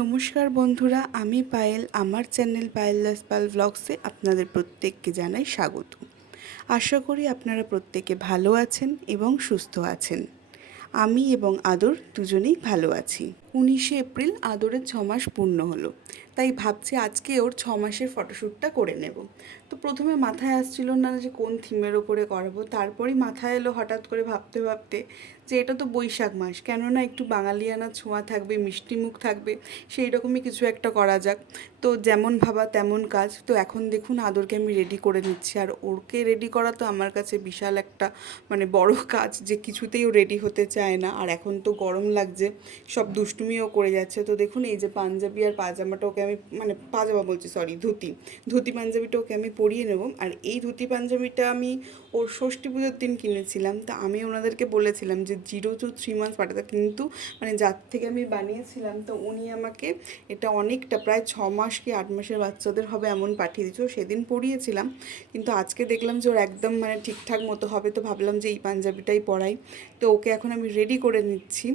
নমস্কার বন্ধুরা, আমি পায়েল। আমার চ্যানেল পায়েল লাসপাল ব্লগসে আপনাদের প্রত্যেককে জানাই স্বাগত। আশা করি আপনারা প্রত্যেকে ভালো আছেন এবং সুস্থ আছেন। আমি এবং আদর দুজনেই ভালো আছি। 19শে এপ্রিল আদরের 6 মাস পূর্ণ হলো, তাই ভাবছি আজকে ওর 6 মাসের ফটোশ্যুটটা করে নেব। তো প্রথমে মাথায় আসছিল না যে কোন থিমের ওপরে করাবো, তারপরেই মাথায় এলো হঠাৎ করে ভাবতে ভাবতে যে এটা তো বৈশাখ মাস, কেননা একটু বাঙালিয়ানা ছোঁয়া থাকবে, মিষ্টি মুখ থাকবে, সেই রকমই কিছু একটা করা যাক। তো যেমন ভাবা তেমন কাজ। তো এখন দেখুন আদরকে আমি রেডি করে নিচ্ছি, আর ওরকে রেডি করা তো আমার কাছে বিশাল একটা বড় কাজ, যে কিছুতেই ও রেডি হতে চায় না। আর এখন তো গরম লাগছে, সব দুষ্টুমিও করে যাচ্ছে। তো দেখুন এই যে পাঞ্জাবি আর পাজামাটা ওকে আমি পাজামা বলছি, সরি, ধুতি পাঞ্জাবিটা ওকে আমি পরিয়ে নেব। আর এই ধুতি পাঞ্জাবিটা আমি ওর ষষ্ঠী পুজোর দিন কিনেছিলাম। তা আমি ওনাদেরকে বলেছিলাম যে 0 to 3 months পাঠাতে, কিন্তু যার থেকে আমি বানিয়েছিলাম তো উনি আমাকে এটা অনেকটা প্রায় 6 মাস কি 8 মাসের বাচ্চাদের হবে এমন পাঠিয়ে দিয়েছে। সেদিন পরিয়েছিলাম, কিন্তু আজকে দেখলাম যে ওর একদম ঠিকঠাক মতো হবে, তো ভাবলাম যে এই পাঞ্জাবিটাই পরাই। তো ওকে এখন আমি রেডি করে নিচ্ছি।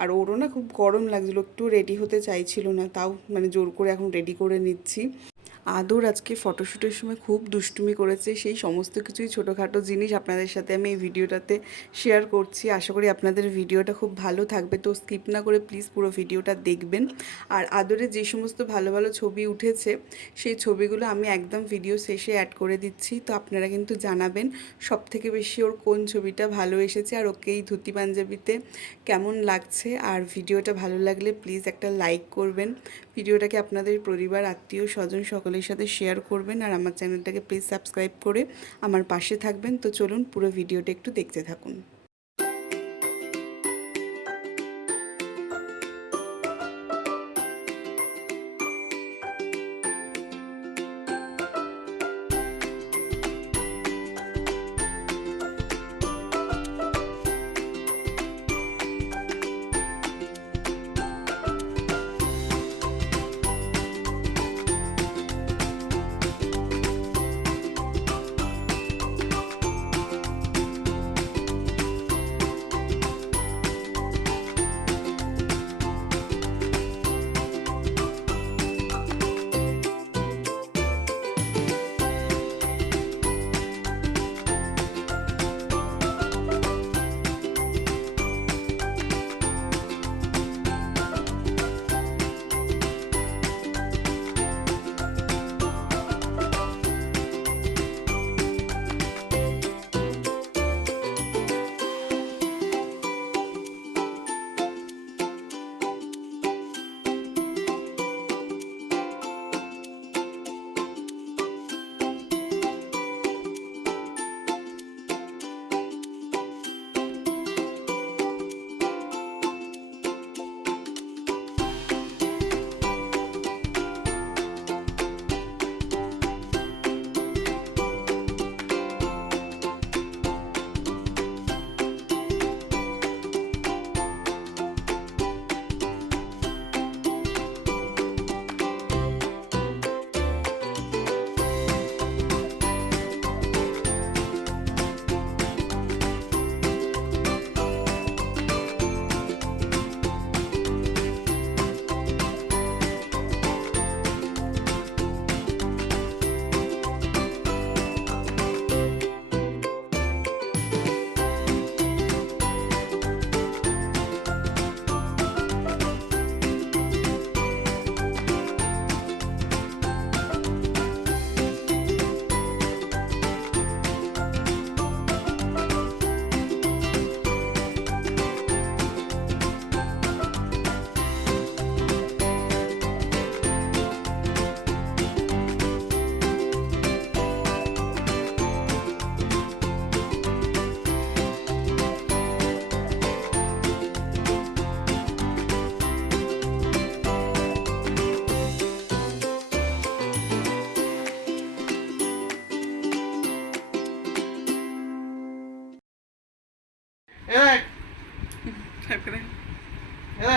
আর ওরও না খুব গরম লাগছিলো, একটু রেডি হতে চাইছিল না, তাও জোর করে এখন রেডি করে নিচ্ছি। আদর আজকে ফটোশ্যুটের সময় খুব দুষ্টুমি করেছে, সেই সমস্ত কিছুই ছোটোখাটো জিনিস আপনাদের সাথে আমি এই ভিডিওটাতে শেয়ার করছি। আশা করি আপনাদের ভিডিওটা খুব ভালো থাকবে, তো স্কিপ না করে প্লিজ পুরো ভিডিওটা দেখবেন। আর আদরের যে সমস্ত ভালো ভালো ছবি উঠেছে সেই ছবিগুলো আমি একদম ভিডিও শেষে অ্যাড করে দিচ্ছি। তো আপনারা কিন্তু জানাবেন সবথেকে বেশি ওর কোন ছবিটা ভালো এসেছে, আর ওকে এই ধুতি পাঞ্জাবিতে কেমন লাগছে। আর ভিডিওটা ভালো লাগলে প্লিজ একটা লাইক করবেন, ভিডিওটাকে আপনাদের পরিবার, আত্মীয় স্বজন সকলের সাথে শেয়ার করবেন। আর আমার চ্যানেলটাকে প্লিজ সাবস্ক্রাইব করে আমার পাশে থাকবেন। তো চলুন পুরো ভিডিওটা একটু দেখতে থাকুন।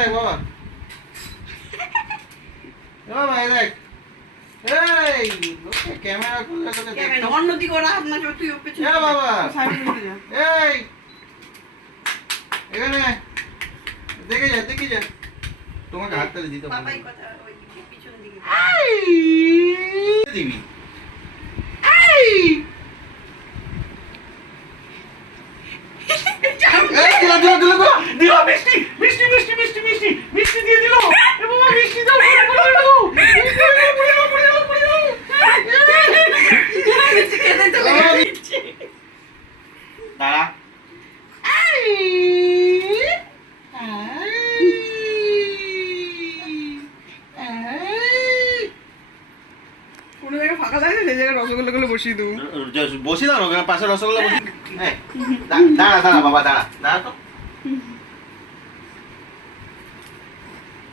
বাবা বাবা দেখ এই ক্যামেরা খুলে তোকে অন্যদিকে ওরা আপনাকে তুই ওপে চল বাবা এই এখানে দেখে যা তোমাকে হাততালি দিতে বলবো। বাবাই কথা ওই দিকে পিছন দিকে দিবি এই, দিল, মিষ্টি মিষ্টি মিষ্টি মিষ্টি মিষ্টি মিষ্টি দিয়ে দিল এ বাবা, মিষ্টি দাও, পড়ে গেল, পড়ে গেল, পড়ে গেল, পড়ে গেল। খেতে চলে গেছে দাঁড়া। কোনো জায়গায় ফাঁকা থাকে সেই জায়গায় রসগোল্লাগুলো বসিয়ে দেবো। বসি দাও ওখানে পাশে রসগোল্লা বসি। এই, দাঁড়া দাঁড়া বাবা, দাঁড়া দাঁড়া তো।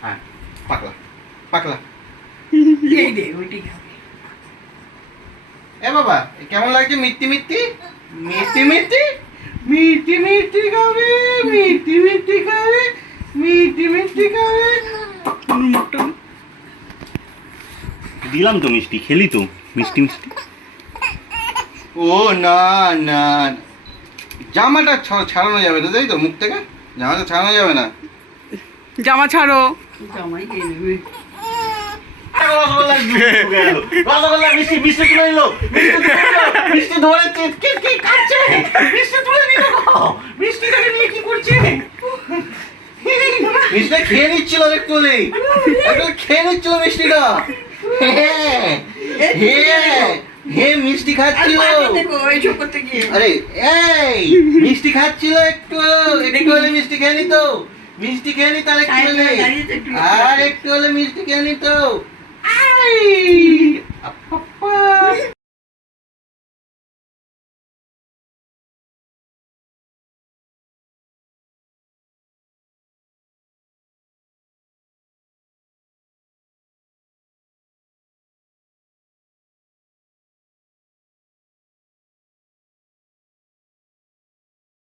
হ্যাঁ, পাকলা পাকলা। এই দে ওইটি খাবে এ বাবা, এ কেমন লাগছে? মিষ্টি মিষ্টি মিষ্টি মিষ্টি মিষ্টি মিষ্টি খাবে, মিষ্টি মিষ্টি খাবে, মিষ্টি মিষ্টি খাবে। দিলাম তো মিষ্টি, খেলি তো মিষ্টি মিষ্টি। ও না না, জামাটা ছাড়ানো যাবে না, তাই তো? মুখ থেকে জামাটা ছাড়ানো যাবে না। জামা ছাড়ো। জামাই খেয়ে নেবে রসগোল্লা রসগোল্লা মিষ্টি মিষ্টি তুলে নিল, মিষ্টি ধরে কি খাচ্ছে, মিষ্টি তুলে নিল, মিষ্টিটাকে নিয়ে কি করছে? মিষ্টিটা খেয়ে নিচ্ছিল একটু হলেই, একটু খেয়ে নিচ্ছিল মিষ্টিটা। হ্যাঁ হ্যাঁ হ্যাঁ, মিষ্টি খাচ্ছিল। এইসব করতে গিয়ে আরে এই, মিষ্টি খাচ্ছিল, একটু একটু হলে মিষ্টি খেয়ে নিত, মিষ্টি খেয়ে নিত, আর একটু হলে, আর একটু হলে মিষ্টি খেয়ে নিত। আই, আপা